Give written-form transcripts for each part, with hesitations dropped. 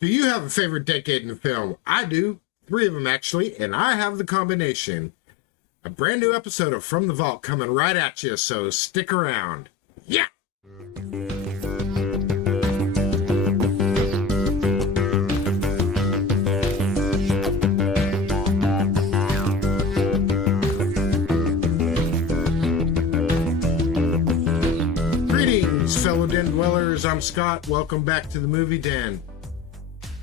Do you have a favorite decade in film? I do. 3 of them, actually, and I have the combination. A brand new episode of From the Vault coming right at you, so stick around. Yeah! Greetings, fellow den dwellers. I'm Scott. Welcome back to the Movie Den.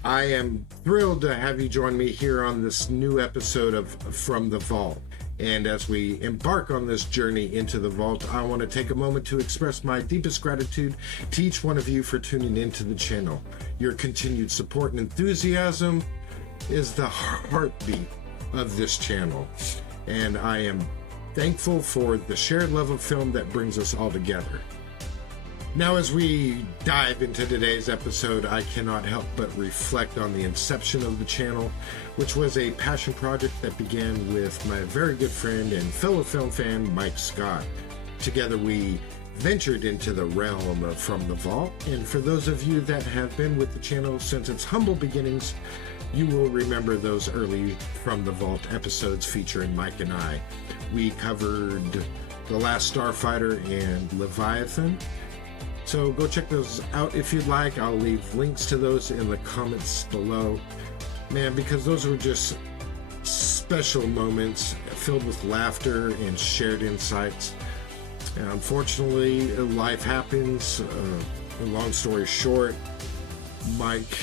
I am thrilled to have you join me here on this new episode of From the Vault. And as we embark on this journey into the vault, I want to take a moment to express my deepest gratitude to each one of you for tuning into the channel. Your continued support and enthusiasm is the heartbeat of this channel. And I am thankful for the shared love of film that brings us all together. Now, as we dive into today's episode, I cannot help but reflect on the inception of the channel, which was a passion project that began with my very good friend and fellow film fan, Mike Scott. Together, we ventured into the realm of From the Vault, and for those of you that have been with the channel since its humble beginnings, you will remember those early From the Vault episodes featuring Mike and I. We covered The Last Starfighter and Leviathan. So go check those out if you'd like. I'll leave links to those in the comments below. Man, because those were just special moments filled with laughter and shared insights. And unfortunately, life happens. Long story short, Mike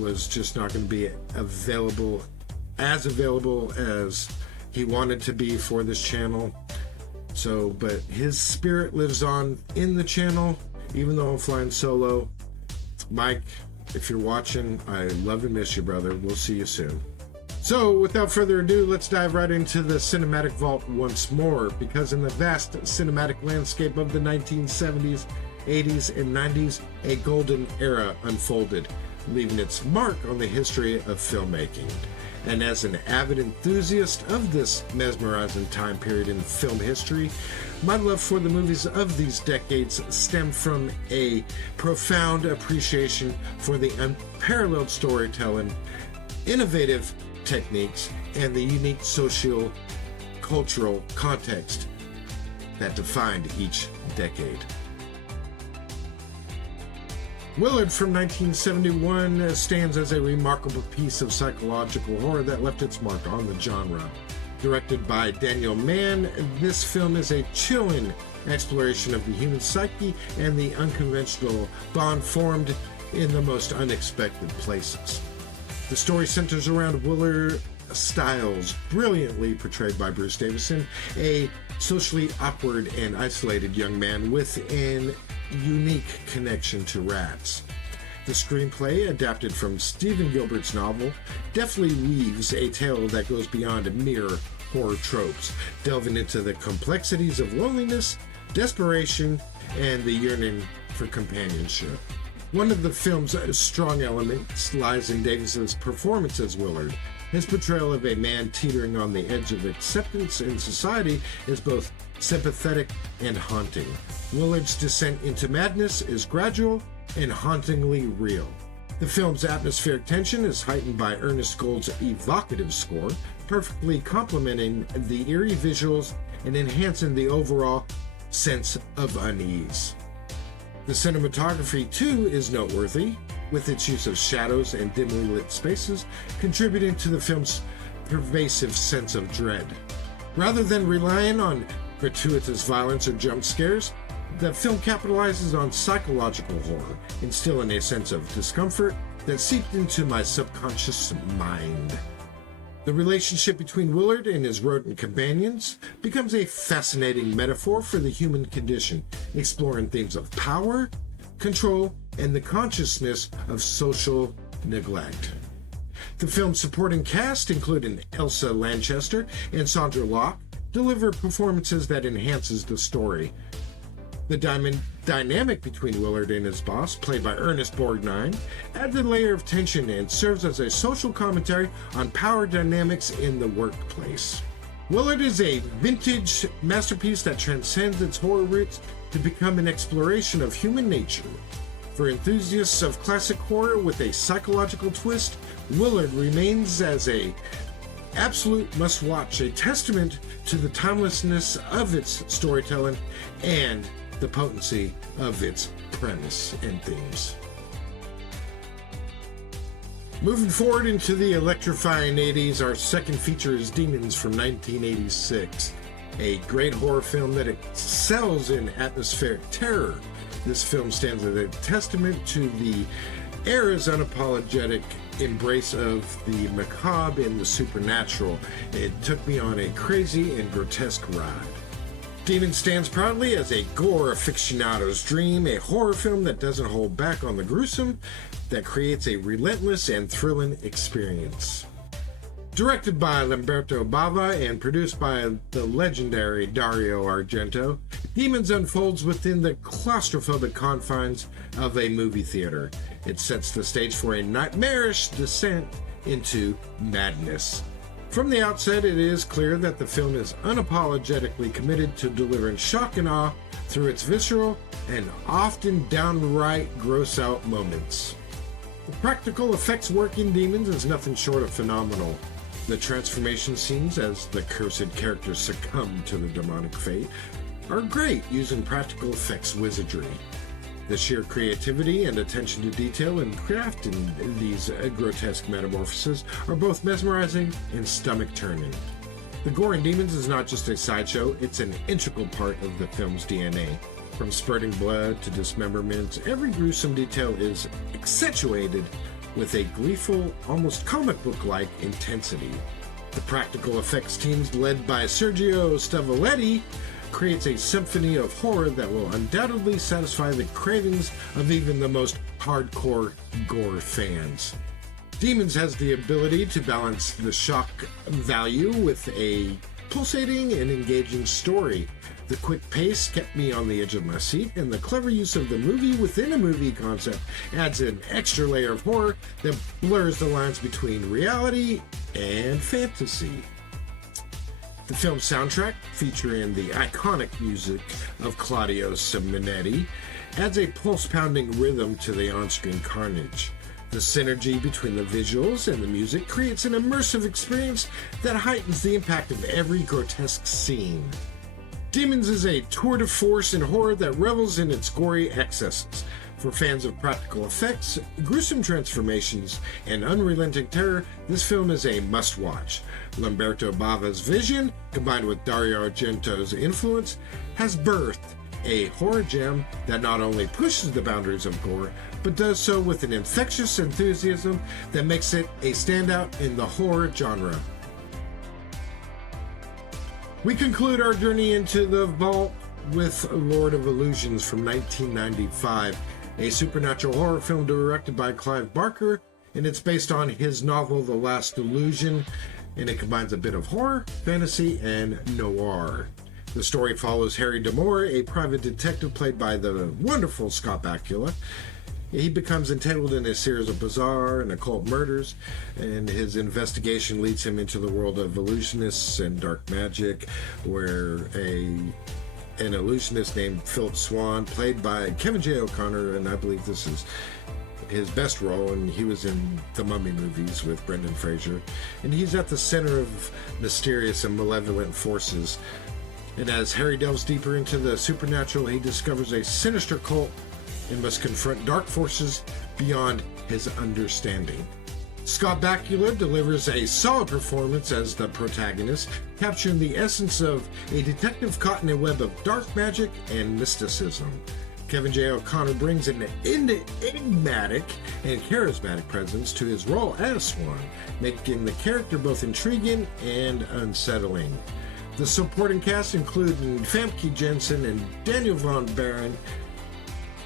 was just not going to be available as he wanted to be for this channel. So, but his spirit lives on in the channel. Even though I'm flying solo. Mike, if you're watching, I love and miss you, brother. We'll see you soon. So, without further ado, let's dive right into the cinematic vault once more, because in the vast cinematic landscape of the 1970s, 80s, and 90s, a golden era unfolded, leaving its mark on the history of filmmaking. And as an avid enthusiast of this mesmerizing time period in film history, my love for the movies of these decades stemmed from a profound appreciation for the unparalleled storytelling, innovative techniques, and the unique socio-cultural context that defined each decade. Willard from 1971 stands as a remarkable piece of psychological horror that left its mark on the genre. Directed by Daniel Mann, this film is a chilling exploration of the human psyche and the unconventional bond formed in the most unexpected places. The story centers around Willard Stiles, brilliantly portrayed by Bruce Davison, a socially awkward and isolated young man with an unique connection to rats. The screenplay, adapted from Stephen Gilbert's novel, deftly weaves a tale that goes beyond mere horror tropes, delving into the complexities of loneliness, desperation, and the yearning for companionship. One of the film's strong elements lies in Davis's performance as Willard. His portrayal of a man teetering on the edge of acceptance in society is both sympathetic and haunting. Willard's descent into madness is gradual and hauntingly real. The film's atmospheric tension is heightened by Ernest Gold's evocative score, perfectly complementing the eerie visuals and enhancing the overall sense of unease. The cinematography, too, is noteworthy, with its use of shadows and dimly lit spaces, contributing to the film's pervasive sense of dread. Rather than relying on gratuitous violence or jump scares, the film capitalizes on psychological horror, instilling a sense of discomfort that seeped into my subconscious mind. The relationship between Willard and his rodent companions becomes a fascinating metaphor for the human condition, exploring themes of power, control, and the consciousness of social neglect. The film's supporting cast, including Elsa Lanchester and Sandra Locke, deliver performances that enhances the story. The dynamic between Willard and his boss, played by Ernest Borgnine, adds a layer of tension and serves as a social commentary on power dynamics in the workplace. Willard is a vintage masterpiece that transcends its horror roots to become an exploration of human nature, For enthusiasts of classic horror with a psychological twist, Willard remains as a absolute must-watch, a testament to the timelessness of its storytelling and the potency of its premise and themes. Moving forward into the electrifying 80s, our second feature is Demons from 1986, a great horror film that excels in atmospheric terror. This film stands as a testament to the era's unapologetic embrace of the macabre and the supernatural. It took me on a crazy and grotesque ride. Demons stands proudly as a gore aficionado's dream, a horror film that doesn't hold back on the gruesome, that creates a relentless and thrilling experience. Directed by Lamberto Bava and produced by the legendary Dario Argento, Demons unfolds within the claustrophobic confines of a movie theater. It sets the stage for a nightmarish descent into madness. From the outset, it is clear that the film is unapologetically committed to delivering shock and awe through its visceral and often downright gross-out moments. The practical effects work in Demons is nothing short of phenomenal. The transformation scenes as the cursed characters succumb to the demonic fate are great using practical effects wizardry. The sheer creativity and attention to detail in crafting these grotesque metamorphoses are both mesmerizing and stomach-turning. The gore in Demons is not just a sideshow, it's an integral part of the film's DNA. From spurting blood to dismemberments, every gruesome detail is accentuated with a gleeful, almost comic book-like intensity. The practical effects teams led by Sergio Stavaletti creates a symphony of horror that will undoubtedly satisfy the cravings of even the most hardcore gore fans. Demons has the ability to balance the shock value with a pulsating and engaging story. The quick pace kept me on the edge of my seat, and the clever use of the movie within a movie concept adds an extra layer of horror that blurs the lines between reality and fantasy. The film's soundtrack, featuring the iconic music of Claudio Simonetti, adds a pulse-pounding rhythm to the on-screen carnage. The synergy between the visuals and the music creates an immersive experience that heightens the impact of every grotesque scene. Demons is a tour de force in horror that revels in its gory excesses. For fans of practical effects, gruesome transformations, and unrelenting terror, this film is a must-watch. Lamberto Bava's vision, combined with Dario Argento's influence, has birthed a horror gem that not only pushes the boundaries of gore, but does so with an infectious enthusiasm that makes it a standout in the horror genre. We conclude our journey into the vault with Lord of Illusions from 1995, a supernatural horror film directed by Clive Barker, and it's based on his novel The Last Illusion, and it combines a bit of horror, fantasy, and noir. The story follows Harry D'Amour, a private detective played by the wonderful Scott Bakula. He becomes entangled in a series of bizarre and occult murders, and his investigation leads him into the world of illusionists and dark magic, where an illusionist named Philip Swann, played by Kevin J. O'Connor, and I believe this is his best role, and he was in the Mummy movies with Brendan Fraser, and he's at the center of mysterious and malevolent forces. And as Harry delves deeper into the supernatural, he discovers a sinister cult and must confront dark forces beyond his understanding. Scott Bakula delivers a solid performance as the protagonist, capturing the essence of a detective caught in a web of dark magic and mysticism. Kevin J. O'Connor brings an enigmatic and charismatic presence to his role as Swann, making the character both intriguing and unsettling. The supporting cast, including Famke Janssen and Daniel von Baron,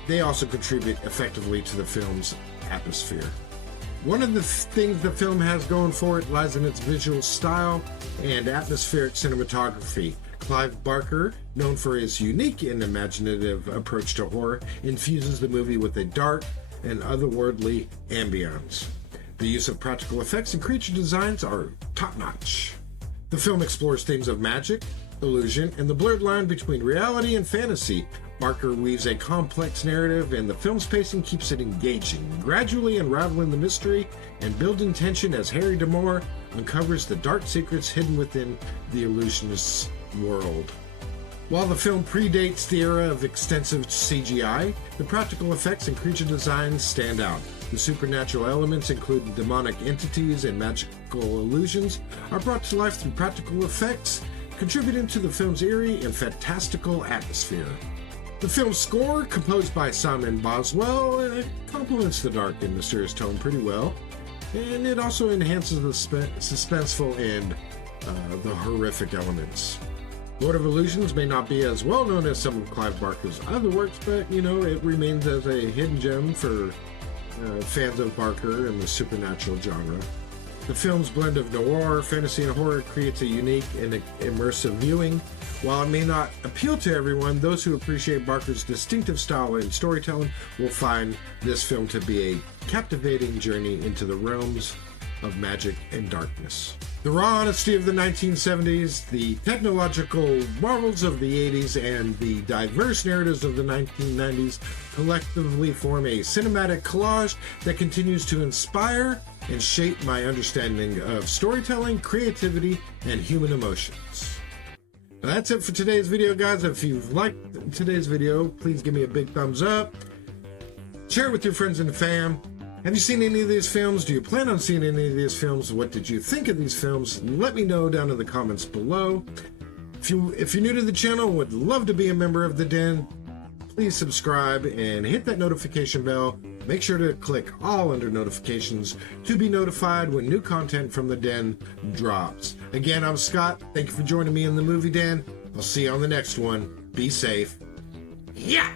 they also contribute effectively to the film's atmosphere. One of the things the film has going for it lies in its visual style and atmospheric cinematography. Clive Barker, known for his unique and imaginative approach to horror, infuses the movie with a dark and otherworldly ambience. The use of practical effects and creature designs are top-notch. The film explores themes of magic, illusion, and the blurred line between reality and fantasy, Barker weaves a complex narrative, and the film's pacing keeps it engaging, gradually unraveling the mystery and building tension as Harry D'Amour uncovers the dark secrets hidden within the illusionist's world. While the film predates the era of extensive CGI, the practical effects and creature designs stand out. The supernatural elements, including demonic entities and magical illusions, are brought to life through practical effects, contributing to the film's eerie and fantastical atmosphere. The film's score, composed by Simon Boswell, complements the dark and mysterious tone pretty well, and it also enhances the suspenseful and the horrific elements. Lord of Illusions may not be as well known as some of Clive Barker's other works, but it remains as a hidden gem for fans of Barker and the supernatural genre. The film's blend of noir, fantasy, and horror creates a unique and immersive viewing. While it may not appeal to everyone, those who appreciate Barker's distinctive style and storytelling will find this film to be a captivating journey into the realms of magic and darkness. The raw honesty of the 1970s, the technological marvels of the 80s, and the diverse narratives of the 1990s collectively form a cinematic collage that continues to inspire and shape my understanding of storytelling, creativity, and human emotions. That's it for today's video, guys. If you've liked today's video, please give me a big thumbs up. Share it with your friends and fam. Have you seen any of these films? Do you plan on seeing any of these films? What did you think of these films? Let me know down in the comments below. If you're new to the channel and would love to be a member of the Den, please subscribe and hit that notification bell. Make sure to click all under notifications to be notified when new content from the Den drops. Again, I'm Scott. Thank you for joining me in the Movie Den. I'll see you on the next one. Be safe. Yeah!